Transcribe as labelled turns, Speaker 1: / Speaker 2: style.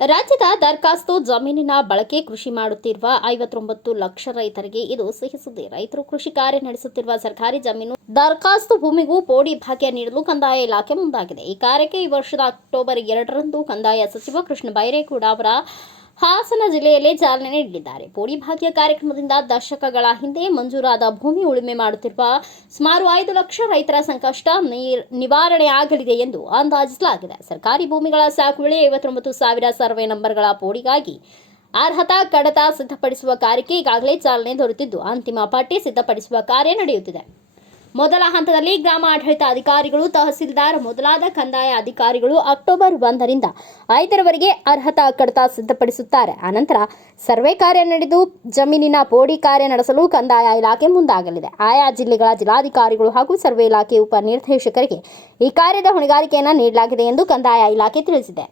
Speaker 1: ದರ್ಖಾಸ್ತು ಜಮೀನಿನ ಬಳಕೆ ಕೃಷಿ ಮಾಡುತ್ತಿರುವ ಐವತ್ತೊಂಬತ್ತು ಲಕ್ಷ ರೈತರಿಗೆ ಇದು ಸಿಹಿ ರೈತರು ಕೃಷಿ ಕಾರ್ಯ ನಡೆಸುತ್ತಿರುವ ಸರ್ಕಾರಿ ಜಮೀನು ದರ್ಖಾಸ್ತು ಭೂಮಿಗೂ ಪೋಡಿ ಭಾಗ್ಯ ನೀಡಲು ಕಂದಾಯ ಇಲಾಖೆ ಮುಂದಾಗಿದೆ. ಈ ಕಾರ್ಯಕ್ಕೆ ಈ ವರ್ಷದ ಅಕ್ಟೋಬರ್ ಎರಡರಂದು ಕಂದಾಯ ಸಚಿವ ಕೃಷ್ಣ ಬೈರೇಗೌಡ ಅವರ ಹಾಸನ ಜಿಲ್ಲೆಯಲ್ಲೇ ಚಾಲನೆ ನೀಡಲಿದ್ದಾರೆ. ಪೋಡಿ ಭಾಗ್ಯ ಕಾರ್ಯಕ್ರಮದಿಂದ ದಶಕಗಳ ಹಿಂದೆ ಮಂಜೂರಾದ ಭೂಮಿ ಉಳುಮೆ ಮಾಡುತ್ತಿರುವ ಸುಮಾರು ಐದು ಲಕ್ಷ ರೈತರ ಸಂಕಷ್ಟ ನಿವಾರಣೆ ಆಗಲಿದೆ ಎಂದು ಅಂದಾಜಿಸಲಾಗಿದೆ. ಸರ್ಕಾರಿ ಭೂಮಿಗಳ ಸಾಕುಳಿ ಐವತ್ತೊಂಬತ್ತು ಸಾವಿರ ಸರ್ವೆ ನಂಬರ್ಗಳ ಪೋಡಿಗಾಗಿ ಅರ್ಹತಾ ಕಡತ ಸಿದ್ಧಪಡಿಸುವ ಕಾರ್ಯಕ್ಕೆ ಈಗಾಗಲೇ ಚಾಲನೆ ದೊರೆತಿದ್ದು, ಅಂತಿಮ ಪಟ್ಟಿ ಸಿದ್ಧಪಡಿಸುವ ಕಾರ್ಯ ನಡೆಯುತ್ತಿದೆ. ಮೊದಲ ಹಂತದಲ್ಲಿ ಗ್ರಾಮ ಆಡಳಿತ ಅಧಿಕಾರಿಗಳು, ತಹಸೀಲ್ದಾರ್, ಮೊದಲಾದ ಕಂದಾಯ ಅಧಿಕಾರಿಗಳು ಅಕ್ಟೋಬರ್ ಒಂದರಿಂದ ಐದರವರೆಗೆ ಅರ್ಹತಾ ಕಡತ ಸಿದ್ಧಪಡಿಸುತ್ತಾರೆ. ಅನಂತರ ಸರ್ವೆ ಕಾರ್ಯ ನಡೆದು ಜಮೀನಿನ ಪೋಡಿ ಕಾರ್ಯ ನಡೆಸಲು ಕಂದಾಯ ಇಲಾಖೆ ಮುಂದಾಗಲಿದೆ. ಆಯಾ ಜಿಲ್ಲೆಗಳ ಜಿಲ್ಲಾಧಿಕಾರಿಗಳು ಹಾಗೂ ಸರ್ವೆ ಇಲಾಖೆ ಉಪ ನಿರ್ದೇಶಕರಿಗೆ ಈ ಕಾರ್ಯದ ಹೊಣೆಗಾರಿಕೆಯನ್ನು ನೀಡಲಾಗಿದೆ ಎಂದು ಕಂದಾಯ ಇಲಾಖೆ ತಿಳಿಸಿದೆ.